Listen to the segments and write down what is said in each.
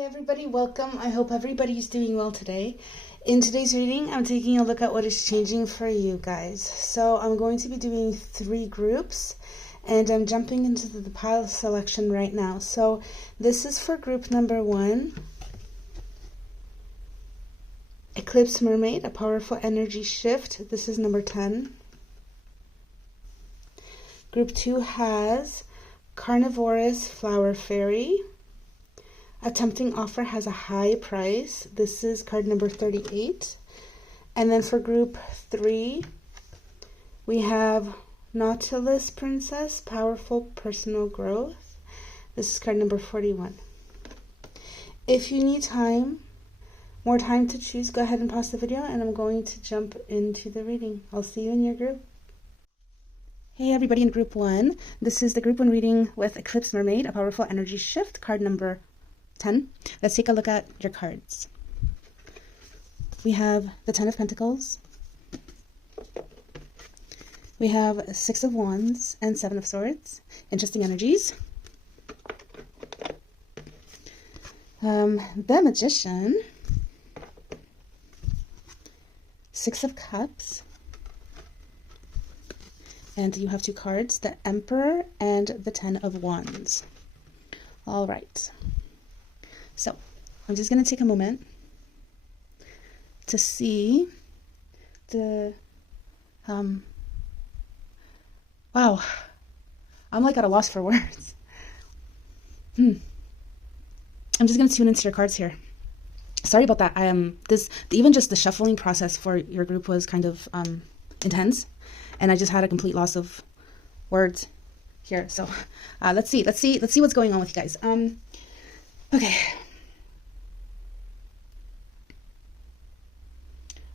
Hey everybody, welcome. I hope everybody's doing well today. In today's reading, I'm taking a look at what is changing for you guys. So I'm going to be doing 3 groups, and I'm jumping into the pile selection right now. So this is for group number 1, Eclipse Mermaid, a powerful energy shift. This is number 10. Group 2 has Carnivorous Flower Fairy. A tempting offer has a high price. This is card number 38. And then for group 3, we have Nautilus Princess, powerful personal growth. This is card number 41. If you need more time to choose, go ahead and pause the video and I'm going to jump into the reading. I'll see you in your group. Hey everybody in group 1. This is the group 1 reading with Eclipse Mermaid, a powerful energy shift, card number 10. Let's take a look at your cards. We have the 10 of Pentacles. We have 6 of Wands and 7 of Swords. Interesting energies. The Magician. 6 of Cups. And you have 2 cards, the Emperor and the 10 of Wands. All right. So I'm just going to take a moment to see the, wow, I'm like at a loss for words. I'm just going to tune into your cards here. Sorry about that. Even just the shuffling process for your group was kind of intense, and I just had a complete loss of words here. So let's see what's going on with you guys. Okay.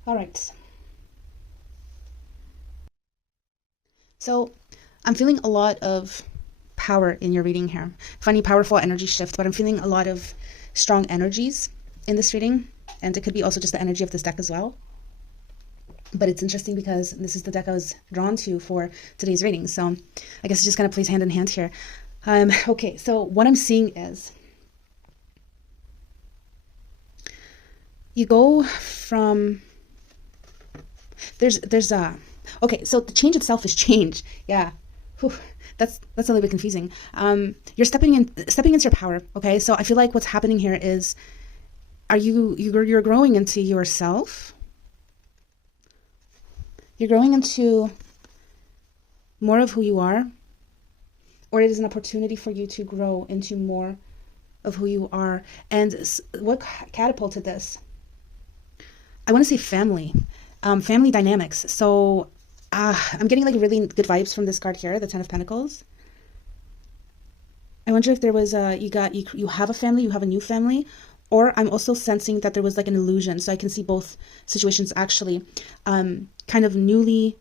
All right. So I'm feeling a lot of power in your reading here. Funny, powerful energy shift, but I'm feeling a lot of strong energies in this reading. And it could be also just the energy of this deck as well. But it's interesting because this is the deck I was drawn to for today's reading. So I guess it just kind of plays hand in hand here. Okay, so what I'm seeing is you go from okay, so the change itself is change. Yeah. Whew, that's a little bit confusing. You're stepping into your power. Okay, so I feel like what's happening here is you're growing into yourself. You're growing into more of who you are, or it is an opportunity for you to grow into more of who you are. And what catapulted this? I want to say family. Family dynamics. So I'm getting like really good vibes from this card here, the 10 of Pentacles. I wonder if there was you have a family, you have a new family, or I'm also sensing that there was like an illusion. So I can see both situations actually. Kind of newly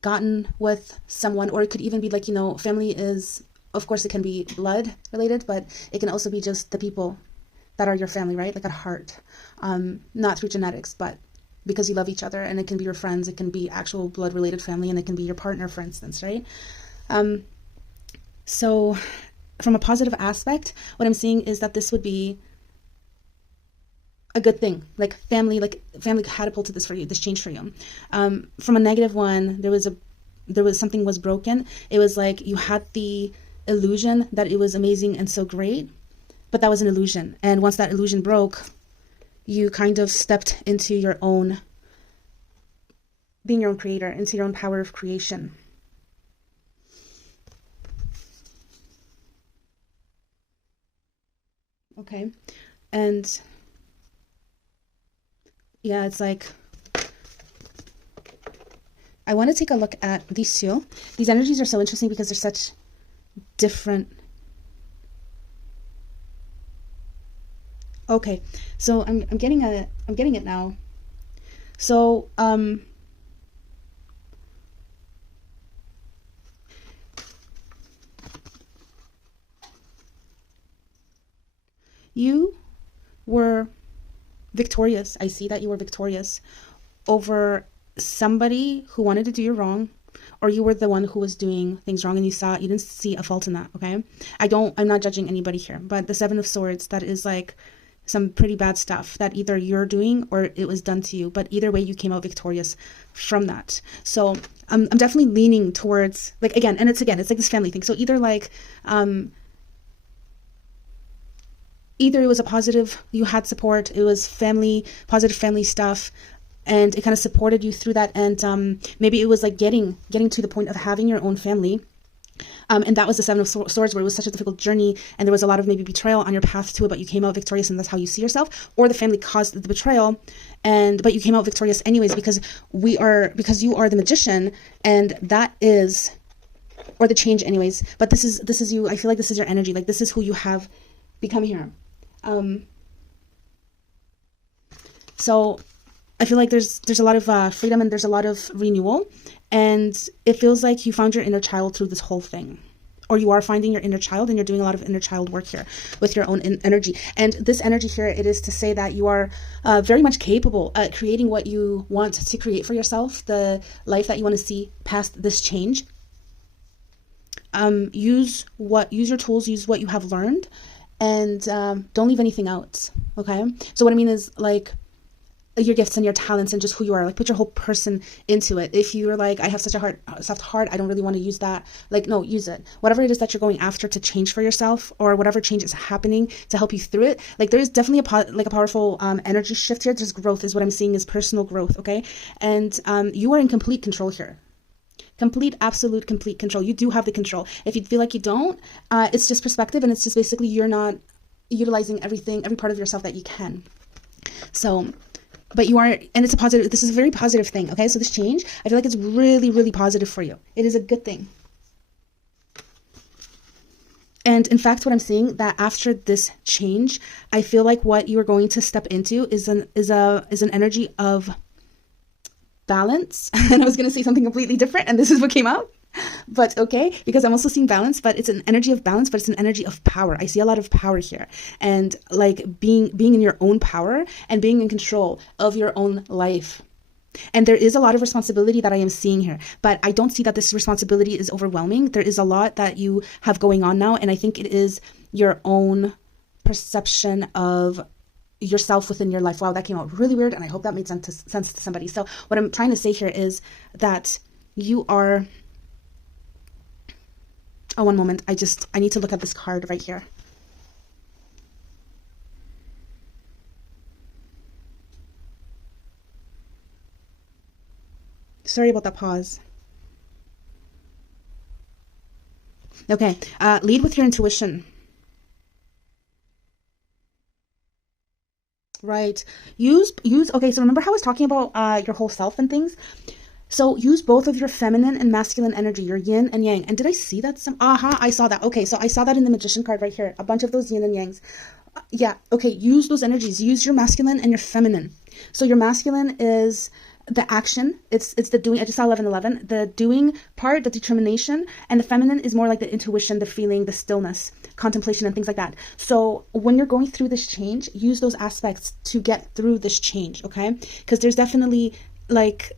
gotten with someone, or it could even be like, family is, of course it can be blood related, but it can also be just the people that are your family, right? Like at heart. Not through genetics, but because you love each other, and it can be your friends, it can be actual blood related family, and it can be your partner, for instance, right? So from a positive aspect, what I'm seeing is that this would be a good thing, like family catapulted this for you, this change for you. From a negative one, there was something was broken. It was like you had the illusion that it was amazing and so great, but that was an illusion. And once that illusion broke, you kind of stepped into your own, being your own creator, into your own power of creation. Okay. And yeah, it's like, I want to take a look at these two. These energies are so interesting because they're such different. Okay, so I'm getting it now. So you were victorious. I see that you were victorious over somebody who wanted to do you wrong, or you were the one who was doing things wrong and you didn't see a fault in that. Okay. I'm not judging anybody here, but the Seven of Swords, that is like some pretty bad stuff that either you're doing or it was done to you, but either way you came out victorious from that. So I'm definitely leaning towards, like, again, it's like this family thing. So either like, either it was a positive, you had support, it was positive family stuff, and it kind of supported you through that. And maybe it was like getting to the point of having your own family. And that was the Seven of Swords, where it was such a difficult journey and there was a lot of maybe betrayal on your path to it, but you came out victorious and that's how you see yourself. Or the family caused the betrayal, but you came out victorious anyways, because you are the Magician, and that is, or the Change anyways. But this is you. I feel like this is your energy. Like, this is who you have become here. So I feel like there's a lot of freedom, and there's a lot of renewal, and it feels like you found your inner child through this whole thing, or you are finding your inner child, and you're doing a lot of inner child work here with your own energy. And this energy here, it is to say that you are very much capable at creating what you want to create for yourself, the life that you want to see past this change. Use your tools, use what you have learned, and don't leave anything out. Okay. So what I mean is, like, your gifts and your talents and just who you are, like, put your whole person into it. If you're like, I have such a soft heart, I don't really want to use that, like, no, use it. Whatever it is that you're going after to change for yourself, or whatever change is happening to help you through it, like, there is definitely a powerful energy shift here. There's growth, is what I'm seeing, is personal growth. Okay. And you are in complete control here. Absolute complete control. You do have the control. If you feel like you don't, it's just perspective, and it's just basically you're not utilizing every part of yourself that you can. So, but you are, and it's a positive, this is a very positive thing. Okay. So this change, I feel like it's really, really positive for you. It is a good thing. And in fact, what I'm seeing, that after this change, I feel like what you are going to step into is an energy of balance. And I was going to say something completely different, and this is what came out. But okay, because I'm also seeing balance, but it's an energy of balance, but it's an energy of power. I see a lot of power here, and like being in your own power and being in control of your own life. And there is a lot of responsibility that I am seeing here, but I don't see that this responsibility is overwhelming. There is a lot that you have going on now, and I think it is your own perception of yourself within your life. Wow, that came out really weird, and I hope that made sense to somebody. So what I'm trying to say here is that you are... Oh, one moment. I need to look at this card right here. Sorry about that pause. Okay. Lead with your intuition. Right. Okay, so remember how I was talking about your whole self and things? So use both of your feminine and masculine energy, your yin and yang. And did I see that? I saw that. Okay, so I saw that in the Magician card right here. A bunch of those yin and yangs. Yeah, okay, use those energies. Use your masculine and your feminine. So your masculine is the action. It's the doing. I just saw 11:11. The doing part, the determination. And the feminine is more like the intuition, the feeling, the stillness, contemplation, and things like that. So when you're going through this change, use those aspects to get through this change, okay? Because there's definitely, like...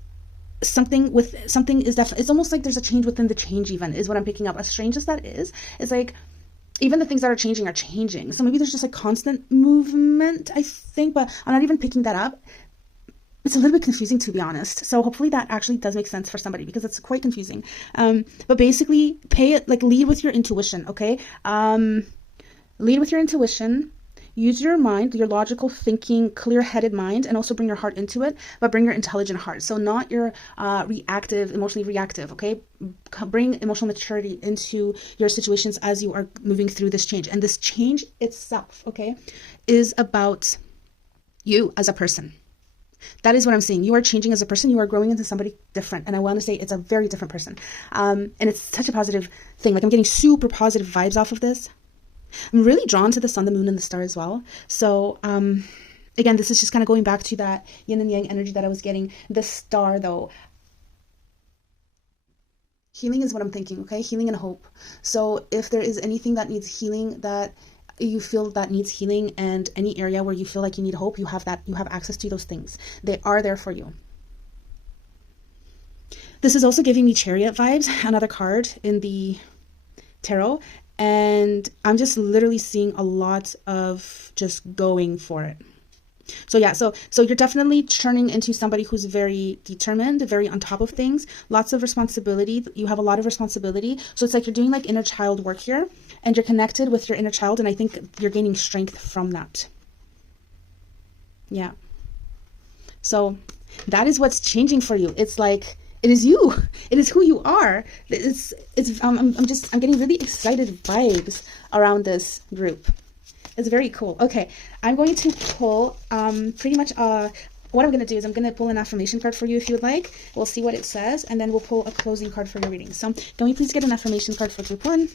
something is definitely, it's almost like there's a change within the change, even, is what I'm picking up. As strange as that is, it's like even the things that are changing. So maybe there's just like constant movement, I think, but I'm not even picking that up. It's a little bit confusing, to be honest. So hopefully that actually does make sense for somebody, because it's quite confusing. But basically, lead with your intuition, okay? Lead with your intuition. Use your mind, your logical thinking, clear-headed mind, and also bring your heart into it, but bring your intelligent heart. So not your emotionally reactive, okay? Bring emotional maturity into your situations as you are moving through this change. And this change itself, okay, is about you as a person. That is what I'm saying. You are changing as a person. You are growing into somebody different. And I want to say it's a very different person. And it's such a positive thing. Like, I'm getting super positive vibes off of this. I'm really drawn to the sun, the moon, and the star as well. So, again, this is just kind of going back to that yin and yang energy that I was getting. The star, though, healing is what I'm thinking, okay? Healing and hope. So if there is anything that needs healing, that you feel that needs healing, and any area where you feel like you need hope, you have access to those things. They are there for you. This is also giving me Chariot vibes, another card in the tarot. And I'm just literally seeing a lot of just going for it. So yeah, so you're definitely turning into somebody who's very determined, very on top of things, lots of responsibility. You have a lot of responsibility. So it's like you're doing like inner child work here, and you're connected with your inner child, and I think you're gaining strength from that. Yeah. So that is what's changing for you. It's like, it is you. It is who you are. I'm getting really excited vibes around this group. It's very cool. Okay, I'm going to pull pretty much what I'm going to do is I'm going to pull an affirmation card for you if you would like. We'll see what it says, and then we'll pull a closing card for your reading. So can we please get an affirmation card for group 1?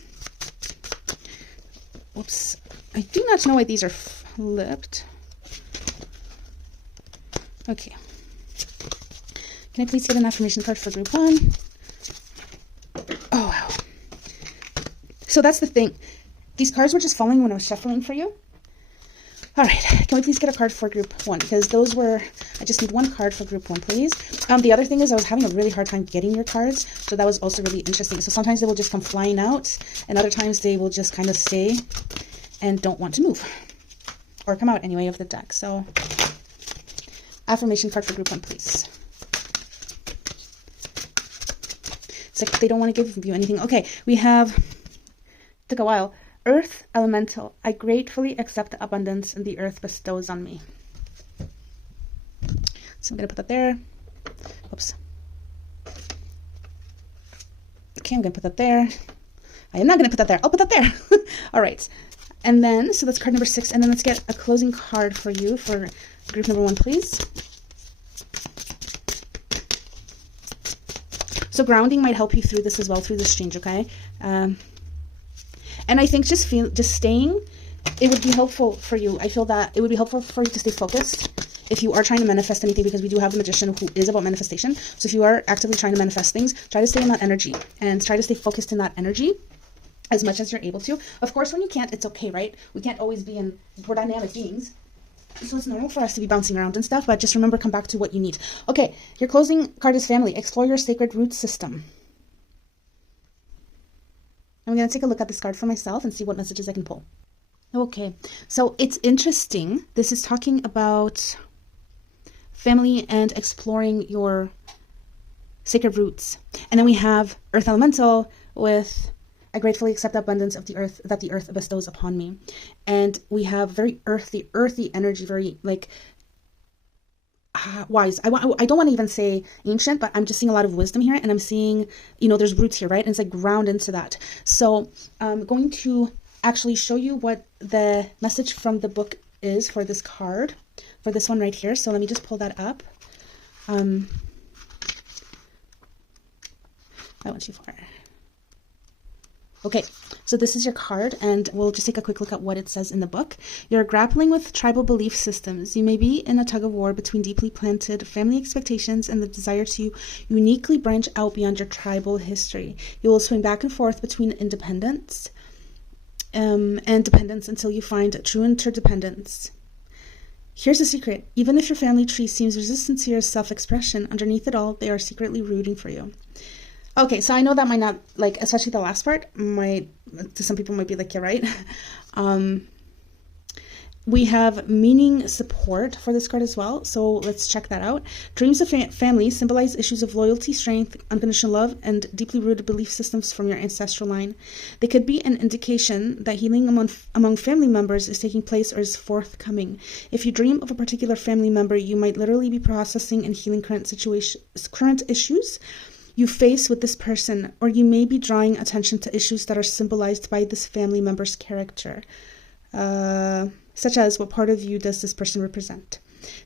Oops. I do not know why these are flipped. Okay. Can I please get an affirmation card for group 1? Oh, wow. So that's the thing. These cards were just falling when I was shuffling for you. All right. Can we please get a card for group 1? Because those were, I just need one card for group 1, please. The other thing is I was having a really hard time getting your cards. So that was also really interesting. So sometimes they will just come flying out, and other times they will just kind of stay and don't want to move or come out anyway of the deck. So affirmation card for group 1, please. It's like they don't want to give you anything. Okay, we have, took a while. Earth Elemental, I gratefully accept the abundance the earth bestows on me. So I'm going to put that there. Oops. Okay, I'm going to put that there. I am not going to put that there. I'll put that there. All right. And then, so that's card number 6. And then let's get a closing card for you for group number 1, please. So grounding might help you through this as well, through this change, okay? And I think just staying, it would be helpful for you. I feel that it would be helpful for you to stay focused if you are trying to manifest anything, because we do have the Magician who is about manifestation. So if you are actively trying to manifest things, try to stay in that energy and try to stay focused in that energy as much as you're able to. Of course, when you can't, it's okay, right? We can't always be in, we're dynamic beings. So it's normal for us to be bouncing around and stuff, but just remember, come back to what you need. Okay, your closing card is family. Explore your sacred root system. I'm going to take a look at this card for myself and see what messages I can pull. Okay, so it's interesting. This is talking about family and exploring your sacred roots. And then we have Earth Elemental with, I gratefully accept the abundance of the earth that the earth bestows upon me. And we have very earthy energy, very like wise. I don't want to even say ancient, but I'm just seeing a lot of wisdom here, and I'm seeing, there's roots here, right? And it's like ground into that. So I'm going to actually show you what the message from the book is for this card, for this one right here. So let me just pull that up. I went too far. Okay, so this is your card, and we'll just take a quick look at what it says in the book. You're grappling with tribal belief systems. You may be in a tug of war between deeply planted family expectations and the desire to uniquely branch out beyond your tribal history. You will swing back and forth between independence and dependence until you find true interdependence. Here's the secret. Even if your family tree seems resistant to your self-expression, underneath it all, they are secretly rooting for you. Okay, so I know that might not, like, especially the last part, to some people might be like, you're right. We have meaning support for this card as well, so let's check that out. Dreams of family symbolize issues of loyalty, strength, unconditional love, and deeply rooted belief systems from your ancestral line. They could be an indication that healing among family members is taking place or is forthcoming. If you dream of a particular family member, you might literally be processing and healing current issues you face with this person, or you may be drawing attention to issues that are symbolized by this family member's character, such as what part of you does this person represent.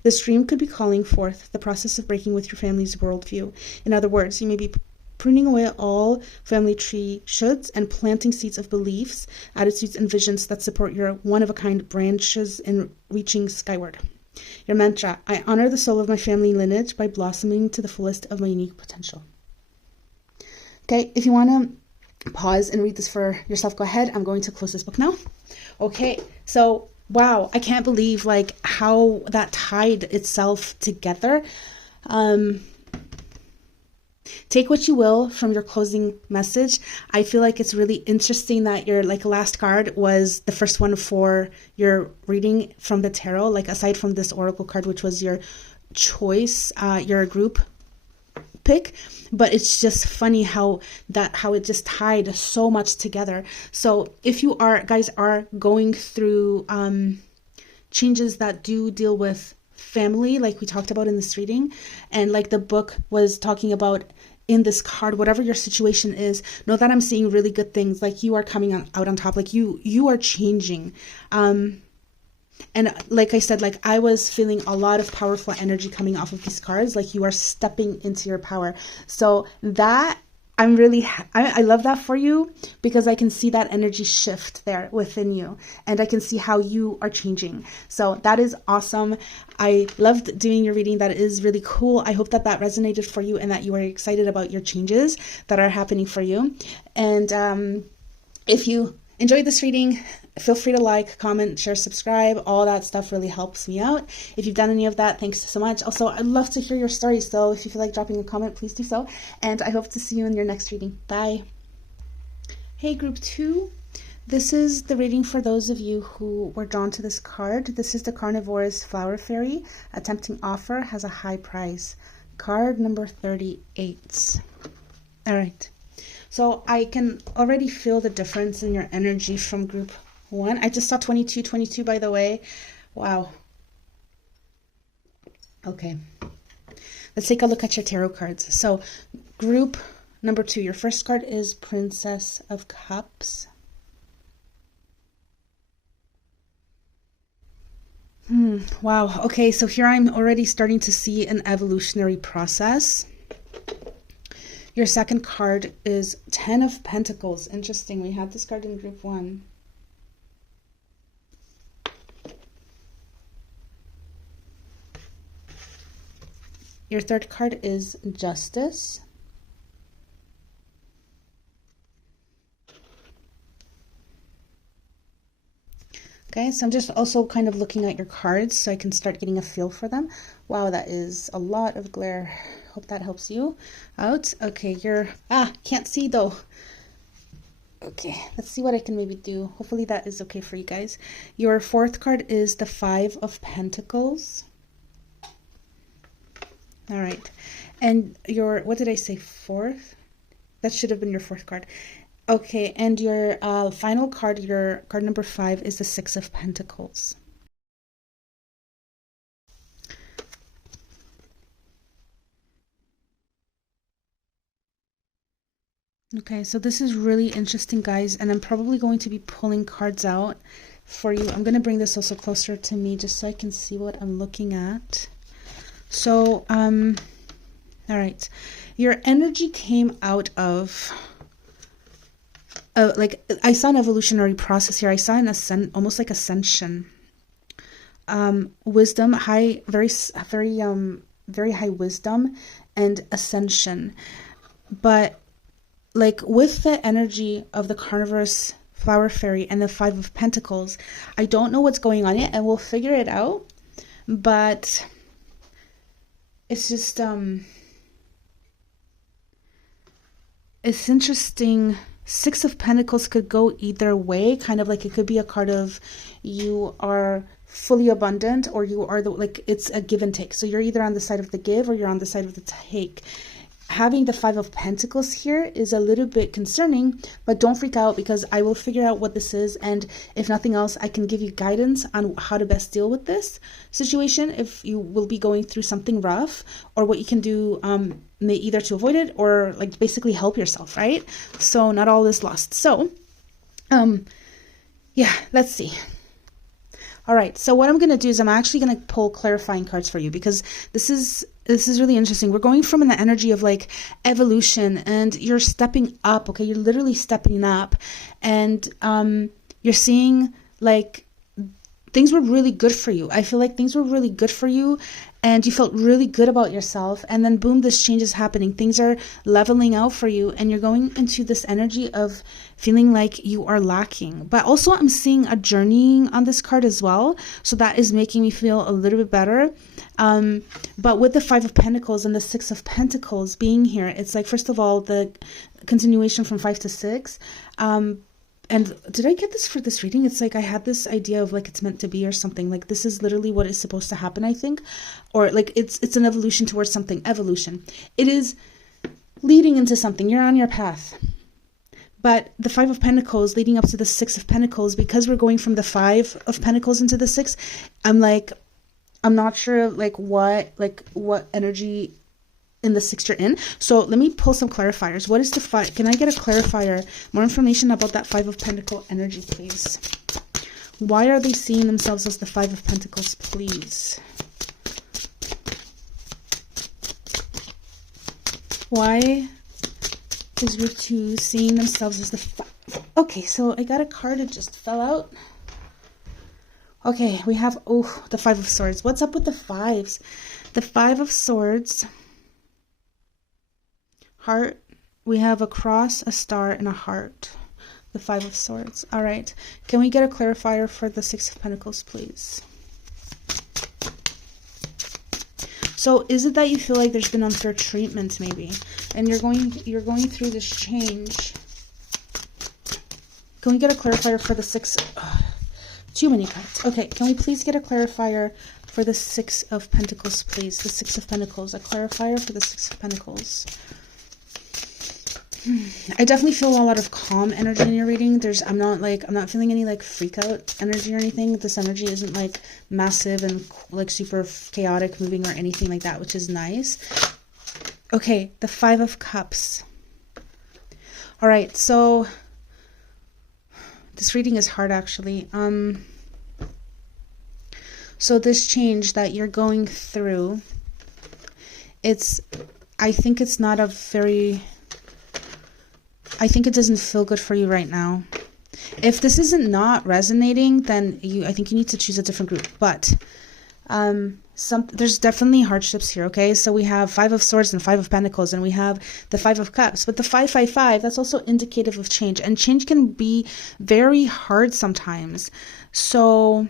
This dream could be calling forth the process of breaking with your family's worldview. In other words, you may be pruning away all family tree shoulds and planting seeds of beliefs, attitudes, and visions that support your one-of-a-kind branches in reaching skyward. Your mantra: I honor the soul of my family lineage by blossoming to the fullest of my unique potential. Okay, if you want to pause and read this for yourself, go ahead. I'm going to close this book now. Okay, so wow, I can't believe like how that tied itself together. Take what you will from your closing message. I feel like it's really interesting that your like last card was the first one for your reading from the tarot, like aside from this oracle card, which was your choice, your group pick. But it's just funny how it just tied so much together. So if you guys are going through changes that do deal with family, like we talked about in this reading, and like the book was talking about in this card, whatever your situation is, know that I'm seeing really good things. Like you are coming out on top, like you are changing. And like I said, like I was feeling a lot of powerful energy coming off of these cards, like you are stepping into your power. So that I'm really, I love that for you, because I can see that energy shift there within you, and I can see how you are changing. So that is awesome. I loved doing your reading. That is really cool. I hope that resonated for you and that you are excited about your changes that are happening for you. And if you enjoyed this reading, feel free to like, comment, share, subscribe. All that stuff really helps me out. If you've done any of that, thanks so much. Also, I'd love to hear your stories. So if you feel like dropping a comment, please do so. And I hope to see you in your next reading. Bye. Hey, group 2. This is the reading for those of you who were drawn to this card. This is the Carnivorous Flower Fairy. A tempting offer has a high price. Card number 38. All right. So I can already feel the difference in your energy from group 1. I just saw 22, by the way. Wow. Okay. Let's take a look at your tarot cards. So group number 2, your first card is Princess of Cups. Wow. Okay, so here I'm already starting to see an evolutionary process. Your second card is 10 of Pentacles. Interesting. We had this card in group 1. Your third card is Justice. Okay, so I'm just also kind of looking at your cards so I can start getting a feel for them. Wow, that is a lot of glare. Hope that helps you out. Okay, can't see though. Okay, let's see what I can maybe do. Hopefully that is okay for you guys. Your fourth card is the 5 of Pentacles. All right, and your, what did I say, fourth? That should have been your fourth card. Okay, and your final card, your card number 5, is the 6 of Pentacles. Okay, so this is really interesting, guys, and I'm probably going to be pulling cards out for you. I'm going to bring this also closer to me just so I can see what I'm looking at. So, all right, your energy came out of, like, I saw an evolutionary process here. I saw an almost like ascension. Wisdom, very high wisdom and ascension. But like with the energy of the Carnivorous Flower Fairy and the 5 of Pentacles, I don't know what's going on yet, and we'll figure it out. But it's just, it's interesting. 6 of Pentacles could go either way, kind of like it could be a card of you are fully abundant, or you are like it's a give and take. So you're either on the side of the give or you're on the side of the take. Having the 5 of Pentacles here is a little bit concerning, but don't freak out, because I will figure out what this is, and if nothing else, I can give you guidance on how to best deal with this situation if you will be going through something rough, or what you can do either to avoid it or like basically help yourself, right? So not all is lost. So yeah, let's see. All right, so what I'm going to do is I'm actually going to pull clarifying cards for you, because this is really interesting. We're going from an energy of like evolution, and you're stepping up, okay? You're literally stepping up, and you're seeing like things were really good for you. I feel like things were really good for you and you felt really good about yourself. And then boom, this change is happening. Things are leveling out for you and you're going into this energy of feeling like you are lacking. But also I'm seeing a journeying on this card as well. So that is making me feel a little bit better. But with the Five of Pentacles and the Six of Pentacles being here, it's like, first of all, the continuation from 5 to 6. And did I get this for this reading? It's like I had this idea of like it's meant to be or something. Like this is literally what is supposed to happen, I think. Or like it's an evolution towards something. Evolution. It is leading into something. You're on your path. But the Five of Pentacles leading up to the Six of Pentacles, because we're going from the Five of Pentacles into the Six, I'm not sure like what energy in the 6 you're in. So let me pull some clarifiers. What is the 5? Can I get a clarifier? More information about that Five of Pentacle energy, please. Why are they seeing themselves as the Five of Pentacles, please? Why is Group 2 seeing themselves as the 5? Okay, so I got a card that just fell out. Okay, we have, the Five of Swords. What's up with the fives? The Five of Swords, heart, we have a cross, a star, and a heart. The Five of Swords. All right. Can we get a clarifier for the Six of Pentacles, please? So is it that you feel like there's been unfair treatment maybe? And you're going through this change. Can we get a clarifier for the Six? Too many cards. Okay, can we please get a clarifier for the Six of Pentacles, please? The Six of Pentacles. A clarifier for the Six of Pentacles. I definitely feel a lot of calm energy in your reading. I'm not feeling any like freak out energy or anything. This energy isn't like massive and like super chaotic moving or anything like that, which is nice. Okay, the Five of Cups. All right, so this reading is hard actually. So this change that you're going through, I think it doesn't feel good for you right now. If this isn't not resonating, then I think you need to choose a different group. But there's definitely hardships here, okay? So we have Five of Swords and Five of Pentacles, and we have the Five of Cups. But the 555, that's also indicative of change. And change can be very hard sometimes. So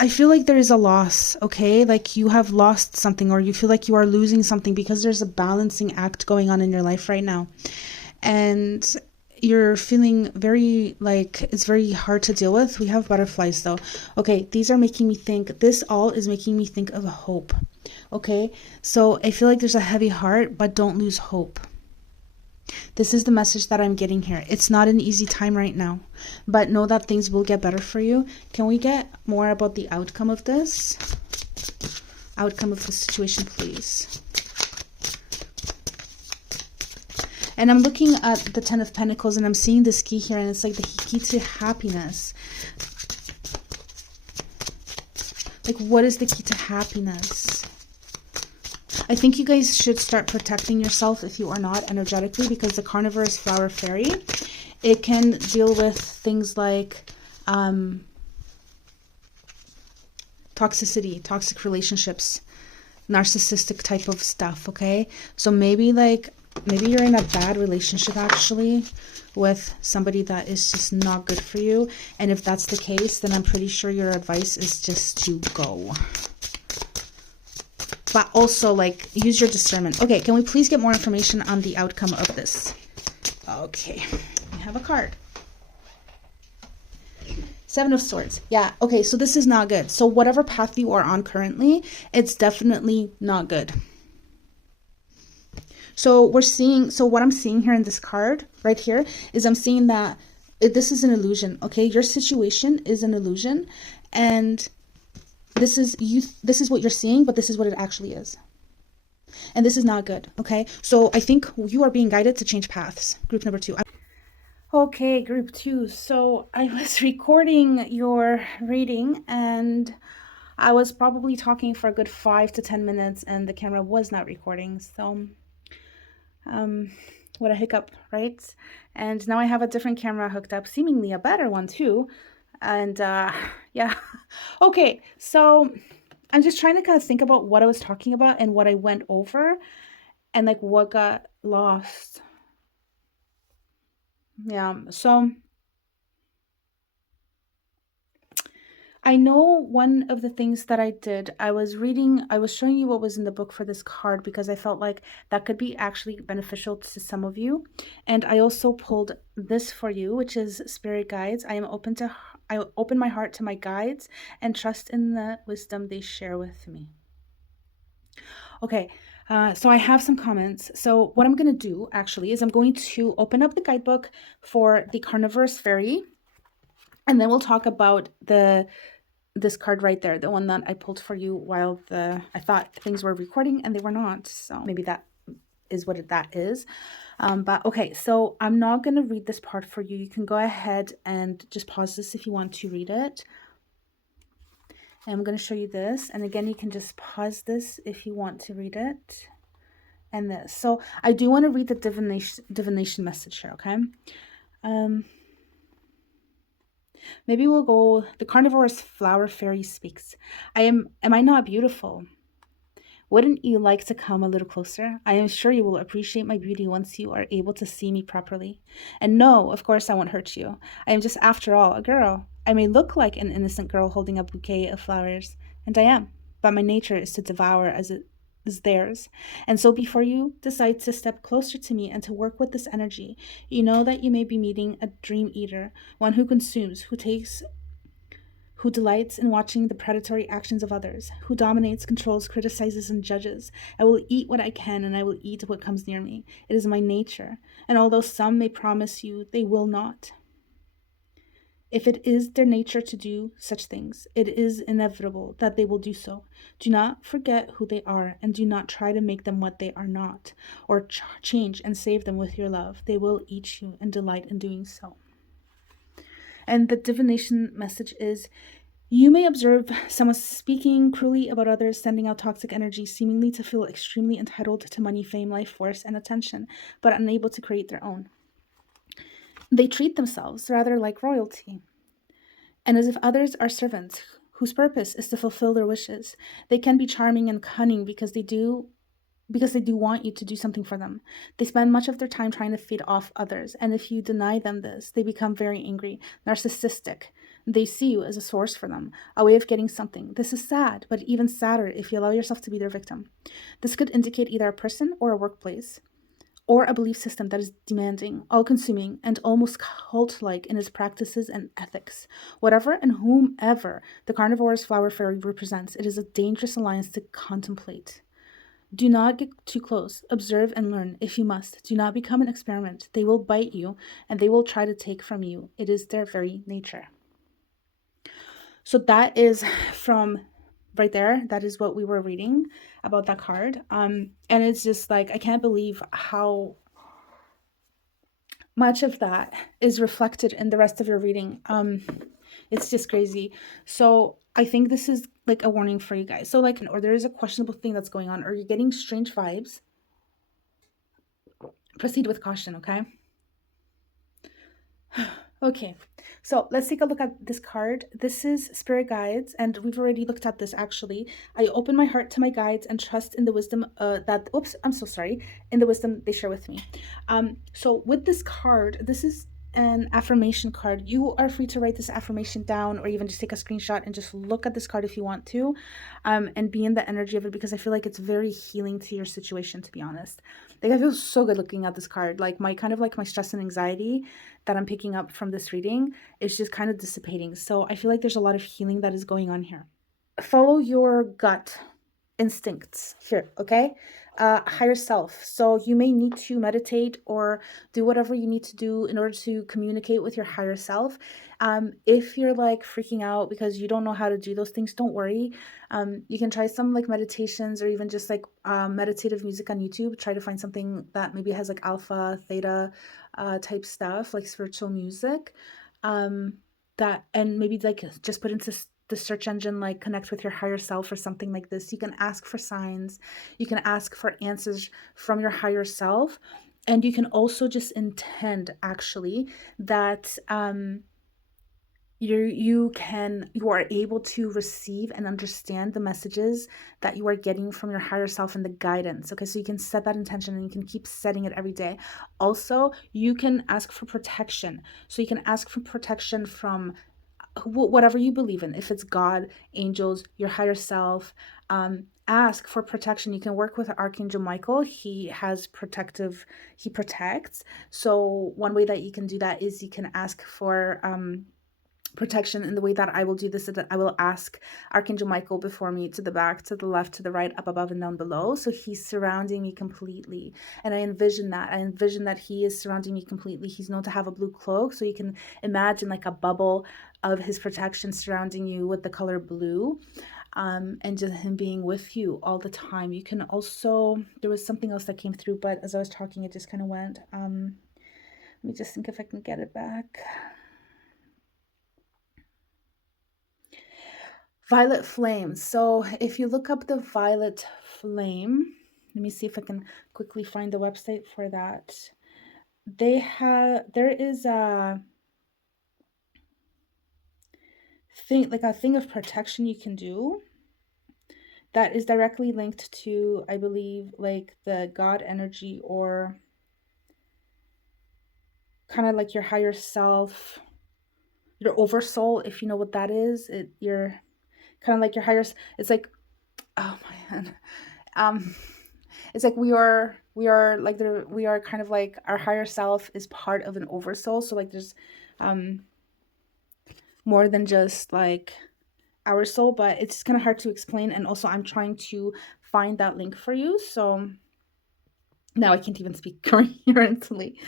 I feel like there is a loss, okay? Like you have lost something, or you feel like you are losing something because there's a balancing act going on in your life right now. And you're feeling very like it's very hard to deal with. We have butterflies though. Okay, these are making me think, this all is making me think of hope. Okay, so I feel like there's a heavy heart, but don't lose hope. This is the message that I'm getting here. It's not an easy time right now, but know that things will get better for you. Can we get more about the outcome of this? Outcome of the situation, please. And I'm looking at the Ten of Pentacles and I'm seeing this key here, and it's like the key to happiness. Like, what is the key to happiness? I think you guys should start protecting yourself if you are not energetically, because the Carnivorous Flower Fairy, it can deal with things like toxicity, toxic relationships, narcissistic type of stuff, okay? So maybe you're in a bad relationship actually with somebody that is just not good for you. And if that's the case, then I'm pretty sure your advice is just to go. But also, like, use your discernment. Okay, can we please get more information on the outcome of this? Okay, we have a card. Seven of Swords. Yeah, okay, so this is not good. So whatever path you are on currently, it's definitely not good. So what I'm seeing here in this card right here is I'm seeing that this is an illusion, okay? Your situation is an illusion, and this is what you're seeing, but this is what it actually is. And this is not good, okay? So I think you are being guided to change paths. Group number 2. Okay, group 2. So I was recording your reading and I was probably talking for a good 5 to 10 minutes and the camera was not recording. So what a hiccup, right? And now I have a different camera hooked up, seemingly a better one too. And yeah. Okay, so I'm just trying to kind of think about what I was talking about and what I went over and like what got lost. Yeah. So I know one of the things that I did, I was showing you what was in the book for this card because I felt like that could be actually beneficial to some of you. And I also pulled this for you, which is spirit guides. I open my heart to my guides and trust in the wisdom they share with me. Okay, so I have some comments. So what I'm going to do actually is I'm going to open up the guidebook for the carnivorous fairy, and then we'll talk about this card right there, the one that I pulled for you while I thought things were recording and they were not. So maybe that is what that is. But okay, so I'm not going to read this part for you. You can go ahead and just pause this if you want to read it. And I'm going to show you this. And again, you can just pause this if you want to read it. And this. So I do want to read the divination message here, okay? Maybe we'll go, the carnivorous flower fairy speaks. Am I not beautiful? Wouldn't you like to come a little closer? I am sure you will appreciate my beauty once you are able to see me properly. And no, of course I won't hurt you. I am just, after all, a girl. I may look like an innocent girl holding a bouquet of flowers, and I am, but my nature is to devour as it is theirs. And so before you decide to step closer to me and to work with this energy, you know that you may be meeting a dream eater, one who consumes, who delights in watching the predatory actions of others, who dominates, controls, criticizes, and judges. I will eat what I can, and I will eat what comes near me. It is my nature, and although some may promise you, they will not. If it is their nature to do such things, it is inevitable that they will do so. Do not forget who they are, and do not try to make them what they are not, or change and save them with your love. They will eat you and delight in doing so. And the divination message is, you may observe someone speaking cruelly about others, sending out toxic energy, seemingly to feel extremely entitled to money, fame, life force, and attention, but unable to create their own. They treat themselves rather like royalty, and as if others are servants whose purpose is to fulfill their wishes. They can be charming and cunning because they do want you to do something for them. They spend much of their time trying to feed off others, and if you deny them this, they become very angry, narcissistic. They see you as a source for them, a way of getting something. This is sad, but even sadder if you allow yourself to be their victim. This could indicate either a person or a workplace, or a belief system that is demanding, all-consuming, and almost cult-like in its practices and ethics. Whatever and whomever the carnivorous flower fairy represents, it is a dangerous alliance to contemplate. Do not get too close. Observe and learn if you must. Do not become an experiment. They will bite you, and they will try to take from you. It is their very nature. So that is from right there. That is what we were reading about that card. And it's just like, I can't believe how much of that is reflected in the rest of your reading. It's just crazy. So I think this is like a warning for you guys. So like, or there is a questionable thing that's going on, or you're getting strange vibes, proceed with caution, okay? Okay, so let's take a look at this card. This is Spirit Guides, and we've already looked at this actually. I open my heart to my guides and trust in the wisdom in the wisdom they share with me. So with this card, this is an affirmation card. You are free to write this affirmation down, or even just take a screenshot and just look at this card if you want to, and be in the energy of it, because I feel like it's very healing to your situation, to be honest. Like, I feel so good looking at this card. Like, my stress and anxiety that I'm picking up from this reading is just kind of dissipating. So I feel like there's a lot of healing that is going on here. Follow your gut instincts here, okay? Higher self. So you may need to meditate or do whatever you need to do in order to communicate with your higher self. If you're like freaking out because you don't know how to do those things, don't worry. You can try some like meditations, or even just like meditative music on YouTube. Try to find something that maybe has like alpha, theta type stuff, like spiritual music. That, and maybe like just put into the search engine, like connect with your higher self or something like this. You can ask for signs, you can ask for answers from your higher self, and you can also just intend actually that you are able to receive and understand the messages that you are getting from your higher self and the guidance. Okay, so you can set that intention and you can keep setting it every day. Also, you can ask for protection. So you can ask for protection from whatever you believe in. If it's God, angels, your higher self, ask for protection. You can work with Archangel Michael. He protects. So one way that you can do that is you can ask for protection. And the way that I will do this is that I will ask Archangel Michael before me, to the back, to the left, to the right, up above and down below. So he's surrounding me completely. And I envision that he is surrounding me completely. He's known to have a blue cloak. So you can imagine like a bubble of his protection surrounding you with the color blue. And just him being with you all the time. You can also, there was something else that came through, but as I was talking, it just kind of went. Let me just think if I can get it back. Violet flame. So if you look up the violet flame, let me see if I can quickly find the website for that. There is a thing of protection you can do that is directly linked to, I believe, like the God energy, or kind of like your higher self, your oversoul, if you know what that is. You're kind of like your higher, it's like, oh man, it's like we are like we are kind of like, our higher self is part of an oversoul. So like there's more than just like our soul, but it's kind of hard to explain. And also I'm trying to find that link for you. So now I can't even speak coherently.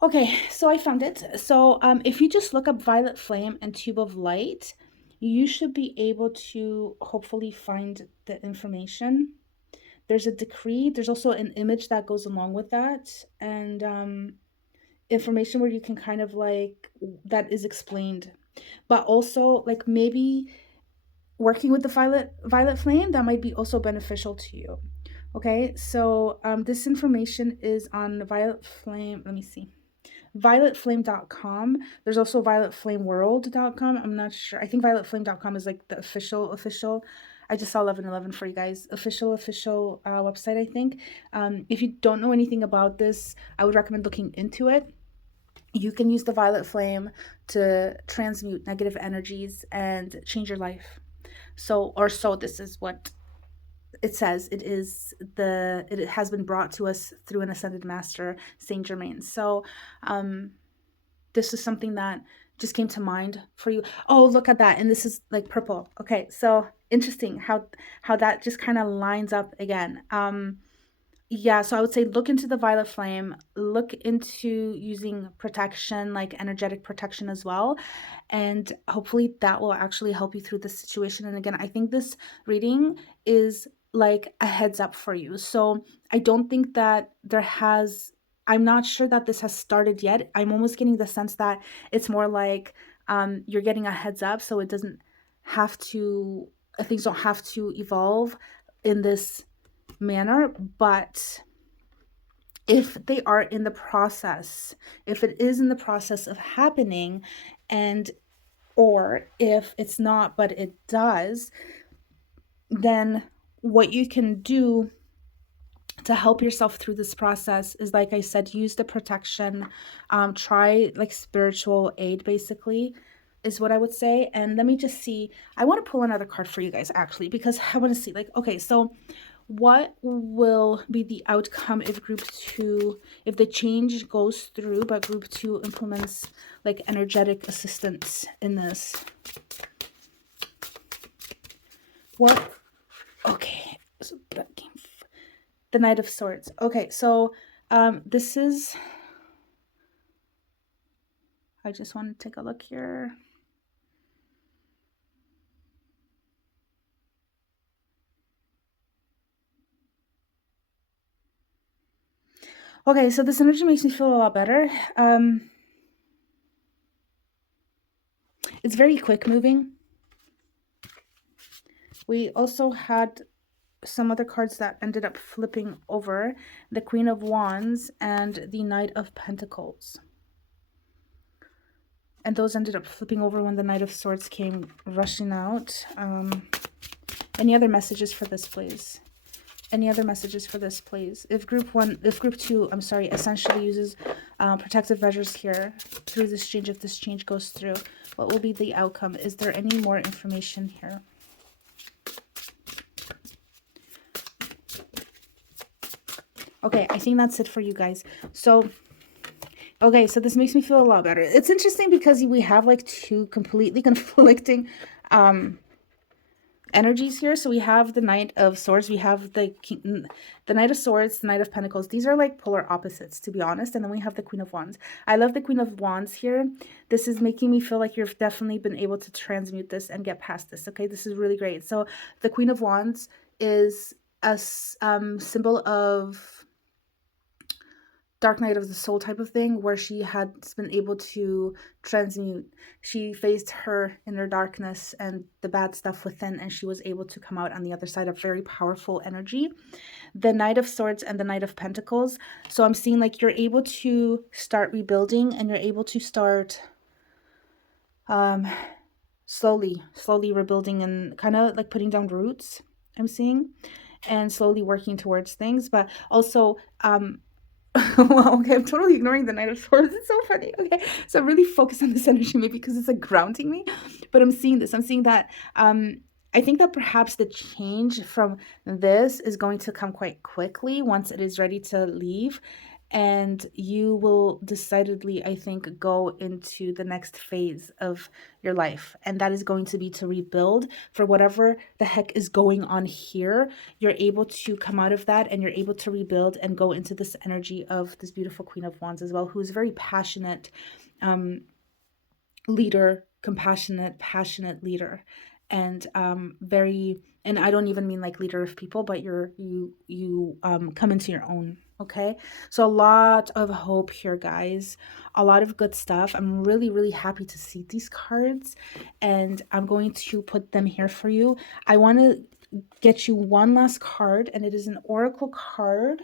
Okay, so I found it. So if you just look up violet flame and tube of light, you should be able to hopefully find the information. There's a decree. There's also an image that goes along with that, and information where you can kind of like, that is explained. But also like maybe working with the violet flame, that might be also beneficial to you. Okay, so this information is on Violet Flame. Let me see. violetflame.com. There's also violetflameworld.com. I'm not sure. I think violetflame.com is like the official. I just saw 1111 for you guys. Official website, I think. If you don't know anything about this, I would recommend looking into it. You can use the violet flame to transmute negative energies and change your life. So this is what it says. It has been brought to us through an ascended master, Saint Germain. So this is something that just came to mind for you. Oh, look at that. And this is like purple. Okay, so interesting how that just kind of lines up again. Yeah, so I would say look into the violet flame, look into using protection, like energetic protection as well. And hopefully that will actually help you through this situation. And again, I think this reading is like a heads up for you. So I don't think that I'm not sure that this has started yet. I'm almost getting the sense that it's more like you're getting a heads up, so it doesn't have to, things don't have to evolve in this manner. But if they are in the process, if it is in the process of happening, and or if it's not but it does, then what you can do to help yourself through this process is, like I said, use the protection, try like spiritual aid, basically, is what I would say. And let me just see, I want to pull another card for you guys actually, because I want to see, like, okay, so what will be the outcome if if the change goes through, but group 2 implements like energetic assistance in this? What? Okay, so that came, the Knight of Swords. Okay, so this is, I just want to take a look here. Okay, so this energy makes me feel a lot better. It's very quick moving. We also had some other cards that ended up flipping over, the Queen of Wands and the Knight of Pentacles. And those ended up flipping over when the Knight of Swords came rushing out. Any other messages for this, please? Any other messages for this, please? If group two, I'm sorry, essentially uses protective measures here through this change, if this change goes through, what will be the outcome? Is there any more information here? Okay, I think that's it for you guys. So, okay, so this makes me feel a lot better. It's interesting because we have like two completely conflicting energies here. So we have the Knight of Swords, we have the Knight of Swords, the Knight of Pentacles. These are like polar opposites, to be honest. And then we have the Queen of Wands. I love the Queen of Wands here. This is making me feel like you've definitely been able to transmute this and get past this. Okay, this is really great. So the Queen of Wands is a symbol of Dark Night of the Soul type of thing, where she has been able to transmute. She faced her inner darkness and the bad stuff within, and she was able to come out on the other side of very powerful energy. The Knight of Swords and the Knight of Pentacles. So I'm seeing like you're able to start rebuilding, and you're able to start slowly rebuilding and kind of like putting down roots, I'm seeing, and slowly working towards things. But also well, okay, I'm totally ignoring the Knight of Swords. It's so funny. Okay, so I'm really focused on this energy, maybe because it's like grounding me. But I'm seeing this. I'm seeing that. I think that perhaps the change from this is going to come quite quickly once it is ready to leave. And you will decidedly, I think, go into the next phase of your life. And that is going to be to rebuild for whatever the heck is going on here. You're able to come out of that, and you're able to rebuild and go into this energy of this beautiful Queen of Wands as well, who's very passionate leader, compassionate, passionate leader. And and I don't even mean like leader of people, but you come into your own. Okay, so a lot of hope here, guys. A lot of good stuff. I'm really happy to see these cards, and I'm going to put them here for you. I want to get you one last card, and it is an oracle card,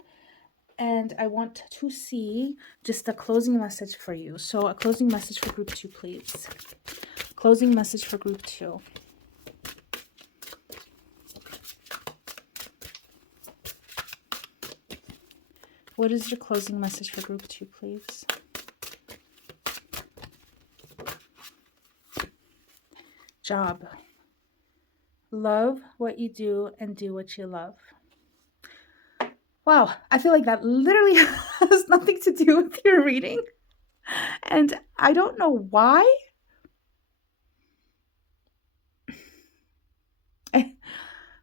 and I want to see just a closing message for you. So a closing message for group 2, please. Closing message for group 2. What is your closing message for group 2, please? Job. Love what you do and do what you love. Wow, I feel like that literally has nothing to do with your reading. And I don't know why.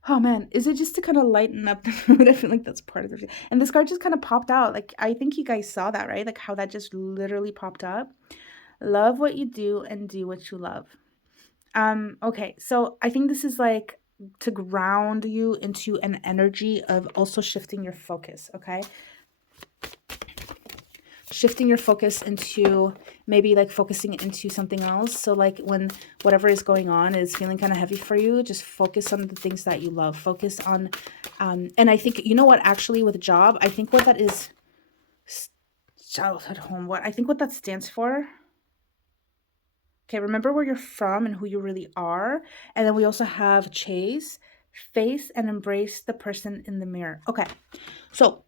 Oh man, is it just to kind of lighten up the mood? I feel like that's part of the... And this card just kind of popped out. Like, I think you guys saw that, right? Like how that just literally popped up. Love what you do and do what you love. Okay, so I think this is like to ground you into an energy of also shifting your focus, okay? Shifting your focus into maybe like focusing into something else. So like when whatever is going on is feeling kind of heavy for you, just focus on the things that you love. Focus on, and I think, you know what, actually with job, I think what that is, childhood home, what I think what that stands for. Okay, remember where you're from and who you really are. And then we also have chase, face, and embrace the person in the mirror. Okay, so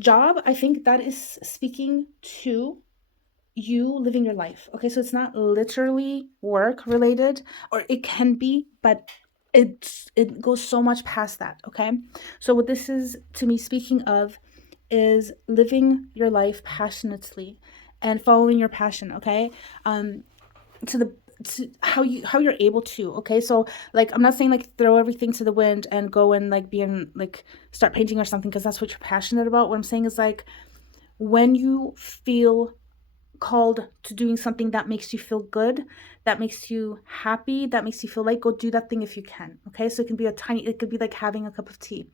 job, I think that is speaking to you living your life. Okay, so it's not literally work related, or it can be, but it goes so much past that. Okay, so what this is to me speaking of is living your life passionately and following your passion. Okay, to how you're able to. Okay, so like I'm not saying like throw everything to the wind and go and like be in like start painting or something, because that's what you're passionate about. What I'm saying is like when you feel called to doing something that makes you feel good, that makes you happy, that makes you feel like, go do that thing if you can. Okay, so it could be like having a cup of tea,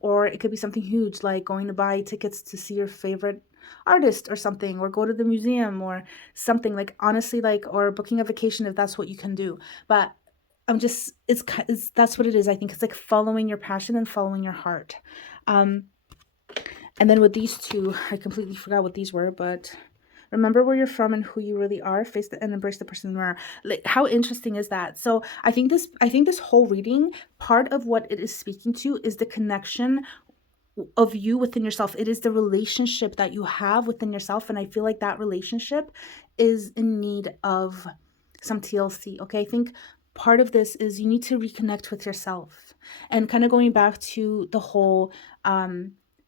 or it could be something huge like going to buy tickets to see your favorite artist or something, or go to the museum or something, like honestly, like, or booking a vacation if that's what you can do. But I'm just, it's that's what it is. I think it's like following your passion and following your heart. And then with these two, I completely forgot what these were, but Remember where you're from and who you really are. Face the, and embrace the person in the mirror. Like, how interesting is that? So I think this whole reading, part of what it is speaking to is the connection of you within yourself. It is the relationship that you have within yourself, and I feel like that relationship is in need of some TLC. Okay, I think part of this is you need to reconnect with yourself, and kind of going back to the whole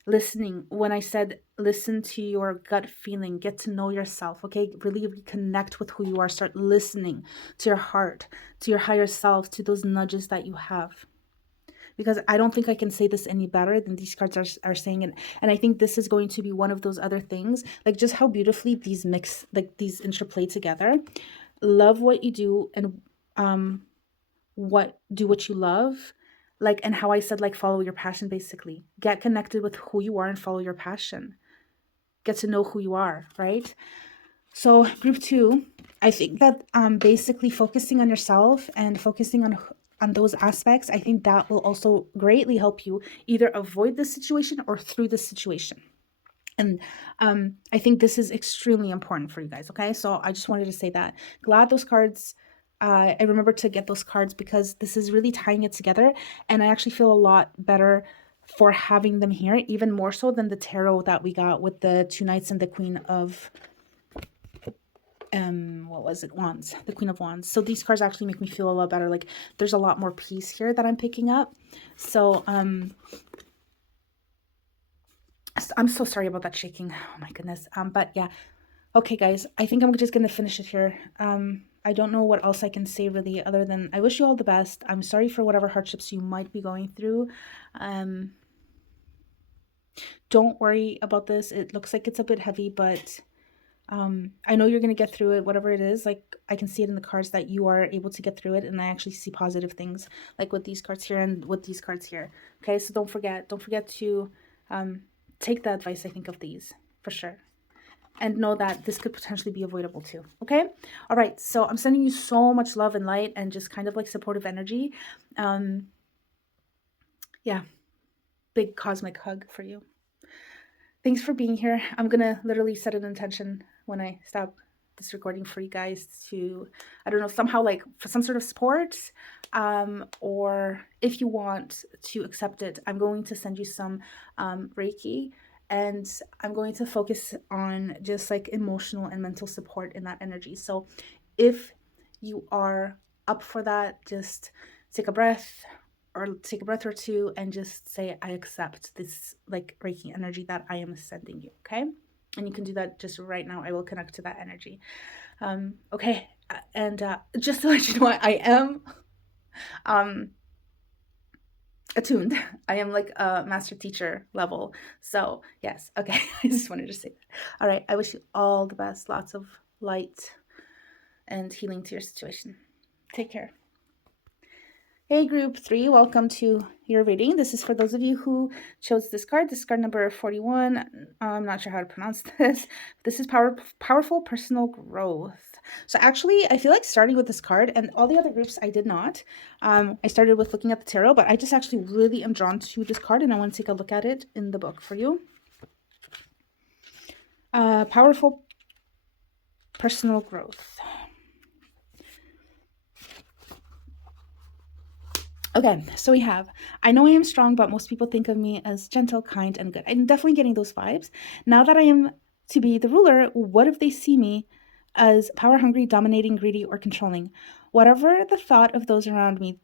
listening. When I said listen to your gut feeling, get to know yourself. Okay, really reconnect with who you are. Start listening to your heart, to your higher self, to those nudges that you have, because I don't think I can say this any better than these cards are saying it. And I think this is going to be one of those other things, like just how beautifully these mix, like these interplay together. Love what you do, and do what you love. Like, and how I said, like, follow your passion, basically. Get connected with who you are and follow your passion. Get to know who you are, right? So group 2, I think that basically focusing on yourself and focusing on those aspects, I think that will also greatly help you either avoid the situation or through the situation. And I think this is extremely important for you guys, okay? So I just wanted to say that. Glad those cards, I remember to get those cards because this is really tying it together. And I actually feel a lot better for having them here, even more so than the tarot that we got with the 2 Knights and the Queen of what was it, Wands, the Queen of Wands. So these cards actually make me feel a lot better. Like, there's a lot more peace here that I'm picking up. So I'm so sorry about that shaking. Oh my goodness. But yeah, okay guys, I think I'm just gonna finish it here. I don't know what else I can say really, other than I wish you all the best. I'm sorry for whatever hardships you might be going through. Don't worry about this. It looks like it's a bit heavy, but I know you're going to get through it, whatever it is. Like, I can see it in the cards that you are able to get through it, and I actually see positive things, like with these cards here and with these cards here. Okay, so don't forget to take the advice, I think, of these for sure, and know that this could potentially be avoidable too. Okay, all right, so I'm sending you so much love and light and just kind of like supportive energy. Yeah, big cosmic hug for you. Thanks for being here. I'm gonna literally set an intention when I stop this recording for you guys to, I don't know, somehow like for some sort of support, or if you want to accept it, I'm going to send you some Reiki, and I'm going to focus on just like emotional and mental support in that energy. So if you are up for that, just take a breath, or take a breath or two, and just say, I accept this like Reiki energy that I am sending you, okay? And you can do that just right now. I will connect to that energy. Okay, and just to let you know, I am attuned. I am like a master teacher level. So yes, okay, I just wanted to say that. All right, I wish you all the best, lots of light and healing to your situation. Take care. Hey, group 3, welcome to your reading. This is for those of you who chose this card number 41. I'm not sure how to pronounce this. This is powerful personal growth. So actually, I feel like starting with this card, and all the other groups I did not. I started with looking at the tarot, but I just actually really am drawn to this card, and I want to take a look at it in the book for you. Powerful personal growth. Okay, so we have, I know I am strong, but most people think of me as gentle, kind, and good. I'm definitely getting those vibes. Now that I am to be the ruler, what if they see me as power-hungry, dominating, greedy, or controlling? Whatever the thought of those around me,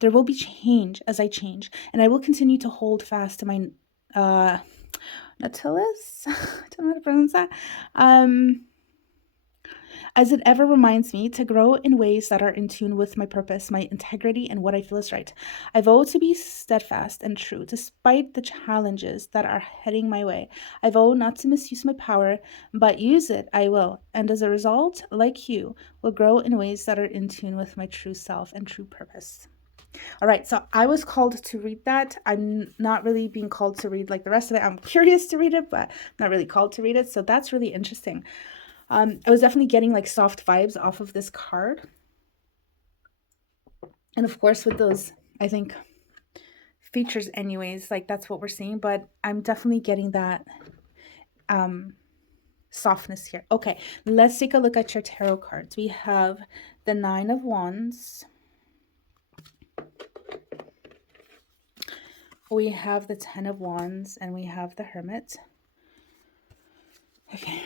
there will be change as I change, and I will continue to hold fast to my Nautilus? I don't know how to pronounce that. As it ever reminds me to grow in ways that are in tune with my purpose, my integrity, and what I feel is right. I vow to be steadfast and true, despite the challenges that are heading my way. I vow not to misuse my power, but use it I will. And as a result, like you, will grow in ways that are in tune with my true self and true purpose. All right, so I was called to read that. I'm not really being called to read like the rest of it. I'm curious to read it, but I'm not really called to read it. So that's really interesting. I was definitely getting like soft vibes off of this card. And of course with those, I think, features anyways, like that's what we're seeing. But I'm definitely getting that softness here. Okay, let's take a look at your tarot cards. We have the Nine of Wands. We have the Ten of Wands, and we have the Hermit. Okay.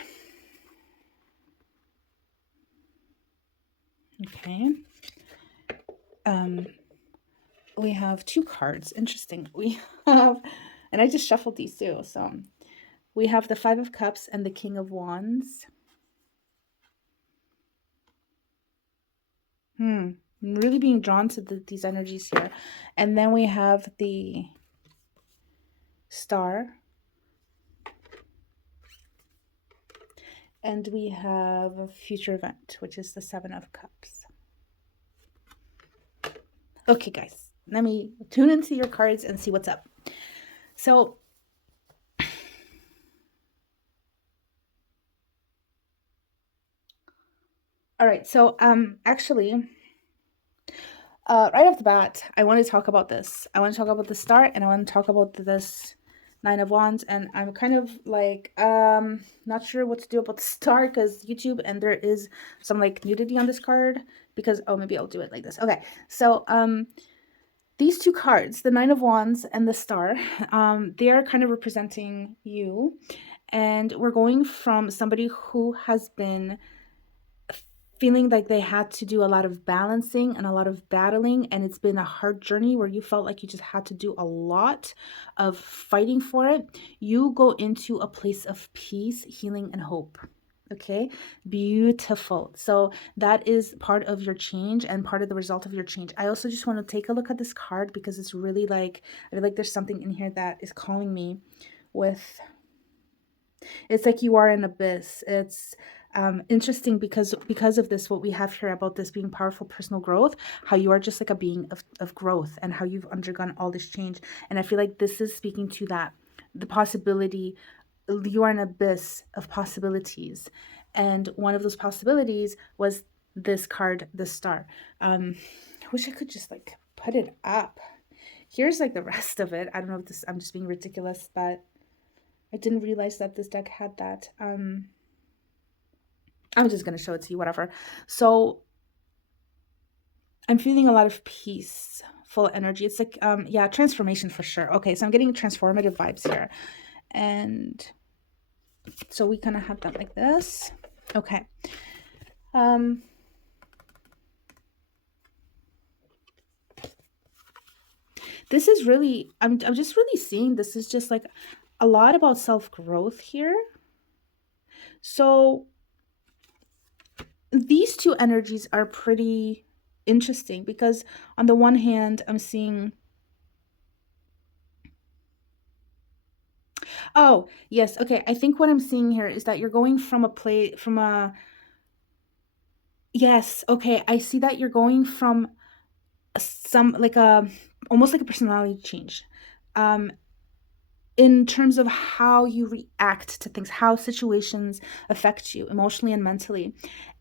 Okay. We have two cards. Interesting. We have, and I just shuffled these too. So we have the Five of Cups and the King of Wands. I'm really being drawn to these energies here. And then we have the Star. And we have a future event, which is the Seven of Cups. Okay, guys, let me tune into your cards and see what's up. So, all right. So, actually, right off the bat, I want to talk about this. I want to talk about the Star, and I want to talk about this Nine of Wands. And I'm kind of like, not sure what to do about the Star because YouTube, and there is some like nudity on this card because, oh, maybe I'll do it like this. Okay. So, these two cards, the Nine of Wands and the Star, they are kind of representing you. And we're going from somebody who has been feeling like they had to do a lot of balancing and a lot of battling, and it's been a hard journey where you felt like you just had to do a lot of fighting for it. You go into a place of peace, healing, and hope. Okay, beautiful. So that is part of your change and part of the result of your change. I also just want to take a look at this card because it's really like, I feel like there's something in here that is calling me with, it's like you are an abyss. It's interesting because of this, what we have here about this being powerful personal growth, how you are just like a being of growth and how you've undergone all this change. And I feel like this is speaking to that, the possibility, you are an abyss of possibilities. And one of those possibilities was this card, the Star. I wish I could just like put it up. Here's like the rest of it. I don't know if this, I'm just being ridiculous, but I didn't realize that this deck had that. I'm just going to show it to you, whatever. So I'm feeling a lot of peaceful energy. It's like, yeah, transformation for sure. Okay, so I'm getting transformative vibes here. And so we kind of have that like this. Okay. This is really, I'm just really seeing this is just like a lot about self-growth here. So these two energies are pretty interesting because on the one hand, I'm seeing, oh, yes, okay. I think what I'm seeing here is that you're going from yes, okay. I see that you're going from some, like almost like a personality change. In terms of how you react to things, how situations affect you emotionally and mentally.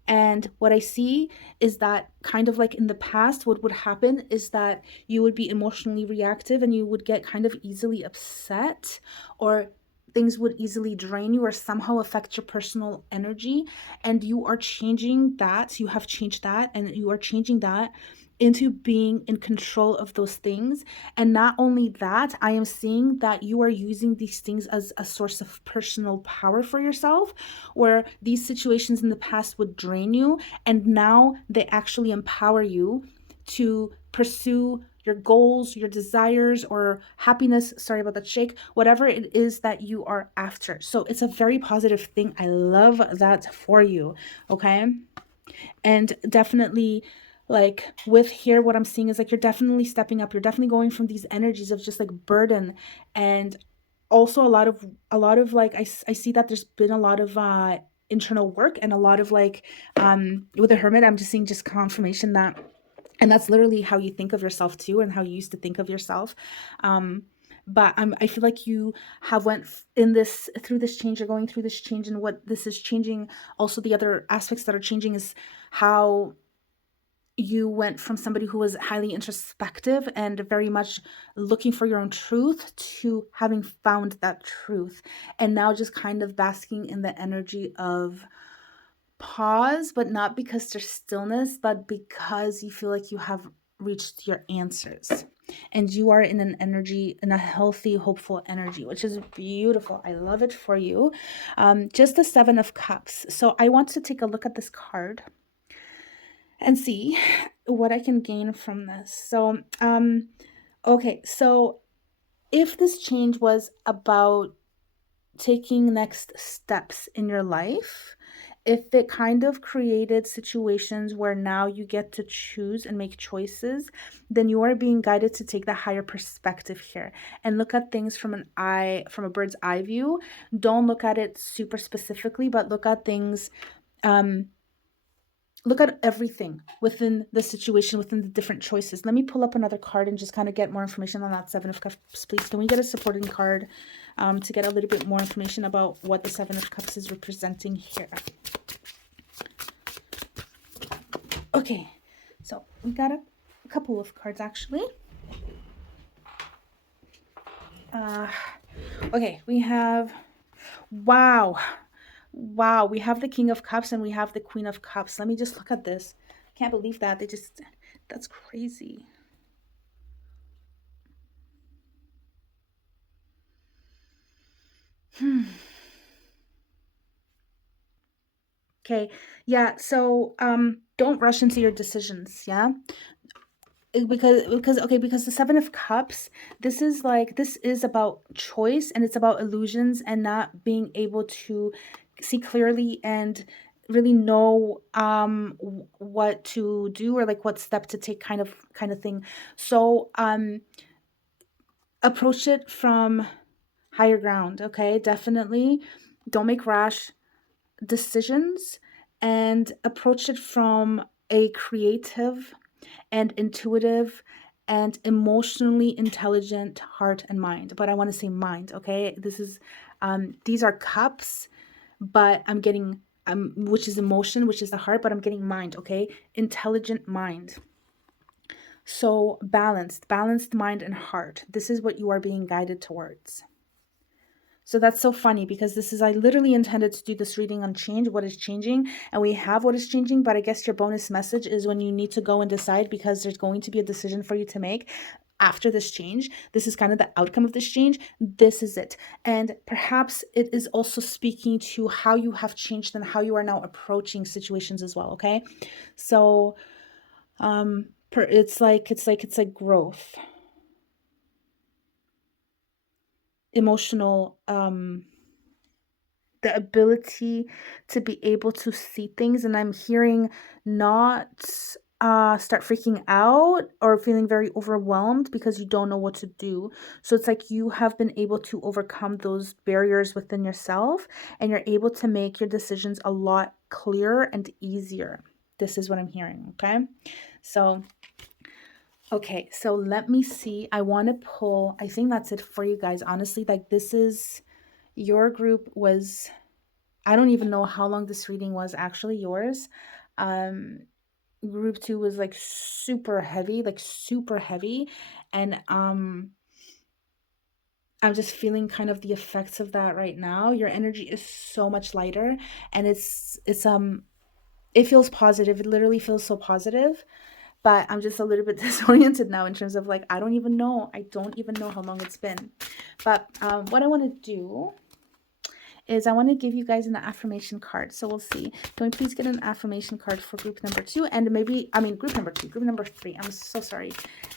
And what I see is that kind of like in the past, what would happen is that you would be emotionally reactive and you would get kind of easily upset, or things would easily drain you or somehow affect your personal energy. And you are changing that. You have changed that, and you are changing that into being in control of those things. And not only that, I am seeing that you are using these things as a source of personal power for yourself, where these situations in the past would drain you, and now they actually empower you to pursue your goals, your desires, or happiness. Sorry about that shake, whatever it is that you are after. So it's a very positive thing. I love that for you. Okay. And definitely, like with here, what I'm seeing is like you're definitely stepping up. You're definitely going from these energies of just like burden, and also a lot of like I see that there's been a lot of internal work and a lot of like with the Hermit, I'm just seeing just confirmation that, and that's literally how you think of yourself too, and how you used to think of yourself. But I feel like you have went in this, through this change, you're going through this change, and what this is changing, also the other aspects that are changing is how you went from somebody who was highly introspective and very much looking for your own truth to having found that truth, and now just kind of basking in the energy of pause, but not because there's stillness, but because you feel like you have reached your answers. And you are in an energy, in a healthy, hopeful energy, which is beautiful. I love it for you. Just the Seven of Cups. So I want to take a look at this card and see what I can gain from this. So, okay. So if this change was about taking next steps in your life, if it kind of created situations where now you get to choose and make choices, then you are being guided to take the higher perspective here and look at things from a bird's eye view. Don't look at it super specifically, but look at things, look at everything within the situation, within the different choices. Let me pull up another card and just kind of get more information on that Seven of Cups, please. Can we get a supporting card to get a little bit more information about what the Seven of Cups is representing here? Okay, so we got a couple of cards actually. Okay, we have, wow, we have the King of Cups and we have the Queen of Cups. Let me just look at this. Can't believe that. That's crazy. Okay, yeah, so don't rush into your decisions, yeah? Because the Seven of Cups, this is about choice, and it's about illusions and not being able to see clearly and really know what to do, or like what step to take, kind of thing. So approach it from higher ground, okay? Definitely don't make rash decisions, and approach it from a creative and intuitive and emotionally intelligent heart and mind. But I want to say mind, okay? These are cups, but I'm getting, which is emotion, which is the heart, but I'm getting mind, okay? Intelligent mind. So balanced mind and heart. This is what you are being guided towards. So that's so funny, because I literally intended to do this reading on change, what is changing, and we have what is changing, but I guess your bonus message is when you need to go and decide, because there's going to be a decision for you to make after this change. This is kind of the outcome of this change. This is it. And perhaps it is also speaking to how you have changed and how you are now approaching situations as well, okay? So it's like growth, emotional, the ability to be able to see things. And I'm hearing not start freaking out or feeling very overwhelmed because you don't know what to do. So it's like you have been able to overcome those barriers within yourself, and you're able to make your decisions a lot clearer and easier. This is what I'm hearing, okay? So okay, so let me see. I want to pull, I think that's it for you guys. Honestly, like, this is, your group was, I don't even know how long this reading was actually yours. Group 2 was like super heavy, and I'm just feeling kind of the effects of that right now. Your energy is so much lighter, and it feels positive. It literally feels so positive, but I'm just a little bit disoriented now in terms of, like, I don't even know how long it's been. But what I want to do is I want to give you guys an affirmation card. So we'll see. Can we please get an affirmation card for group number 2? And group number 2, group number 3. I'm so sorry.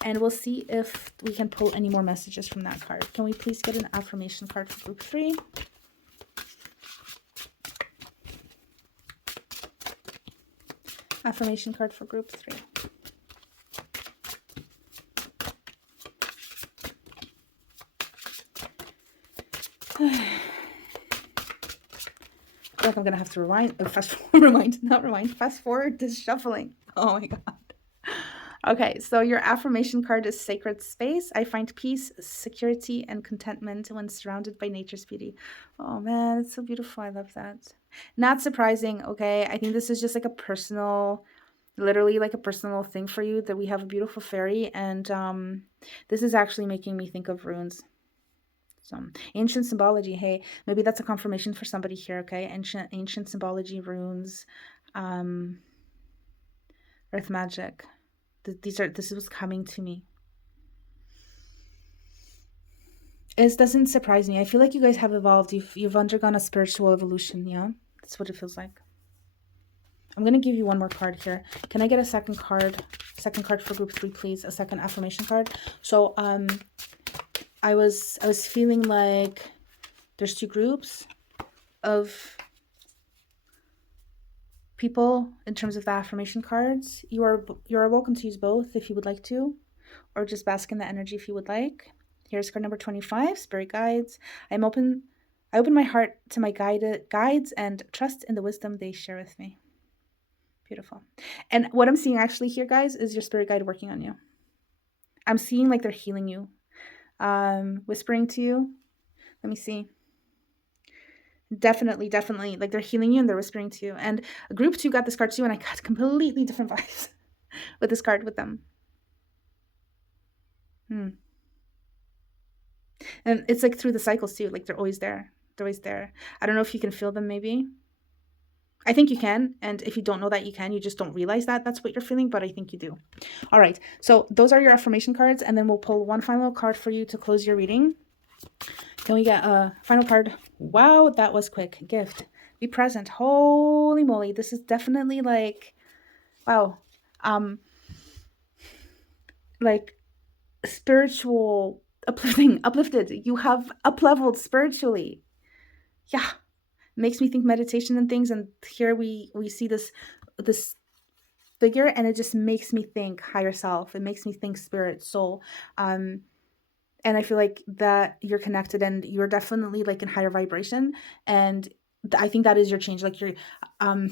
And we'll see if we can pull any more messages from that card. Can we please get an affirmation card for group 3? Affirmation card for group 3. I feel like I'm gonna have to fast forward this shuffling. Oh my god. Okay, so your affirmation card is Sacred Space. I find peace, security, and contentment when surrounded by nature's beauty. Oh man, it's so beautiful. I love that. Not surprising, okay? I think this is just like a personal literally like a personal thing for you, that we have a beautiful fairy, and this is actually making me think of runes. So ancient symbology, hey, maybe that's a confirmation for somebody here, okay? Ancient symbology, runes, um, earth magic. This is what's coming to me. It doesn't surprise me. I feel like you guys have evolved. You've undergone a spiritual evolution, yeah? That's what it feels like. I'm gonna give you one more card here. Can I get a second card? Second card for group 3, please. A second affirmation card. So I was feeling like there's 2 groups of people in terms of the affirmation cards. You're welcome to use both if you would like to, or just bask in the energy if you would like. Here's card number 25, Spirit Guides. I open my heart to my guides and trust in the wisdom they share with me. Beautiful. And what I'm seeing actually here, guys, is your spirit guide working on you. I'm seeing like they're healing you, whispering to you. Let me see. Definitely, definitely. Like they're healing you and they're whispering to you. And group 2 got this card too, and I got completely different vibes with this card with them. And it's like through the cycles too. Like they're always there. They're always there. I don't know if you can feel them maybe. I think you can. And if you don't know that you can, you just don't realize that that's what you're feeling, but I think you do. All right. So those are your affirmation cards. And then we'll pull one final card for you to close your reading. Can we get a final card? Wow, that was quick. Gift. Be present. Holy moly. This is definitely like, wow. Like spiritual uplifted. You have up-leveled spiritually. Yeah. Makes me think meditation and things, and here we see this figure, and it just makes me think higher self. It makes me think spirit, soul. And I feel like that you're connected and you're definitely like in higher vibration, and I think that is your change. Like you're I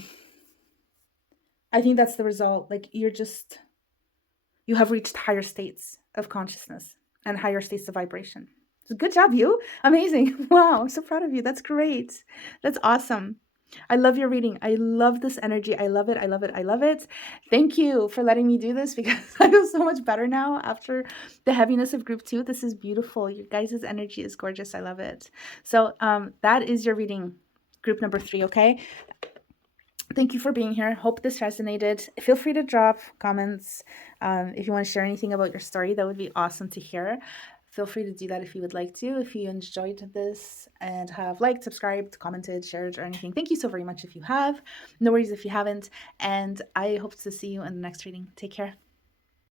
think that's the result. Like you have reached higher states of consciousness and higher states of vibration. So good job, you. Amazing. Wow, I'm so proud of you. That's great. That's awesome. I love your reading. I love this energy. I love it. I love it. I love it. Thank you for letting me do this, because I feel so much better now after the heaviness of group 2. This is beautiful. Your guys' energy is gorgeous. I love it. So that is your reading, group number 3, okay? Thank you for being here. Hope this resonated. Feel free to drop comments if you want to share anything about your story. That would be awesome to hear. Feel free to do that if you would like to. If you enjoyed this and have liked, subscribed, commented, shared, or anything, thank you so very much if you have. No worries if you haven't. And I hope to see you in the next reading. Take care.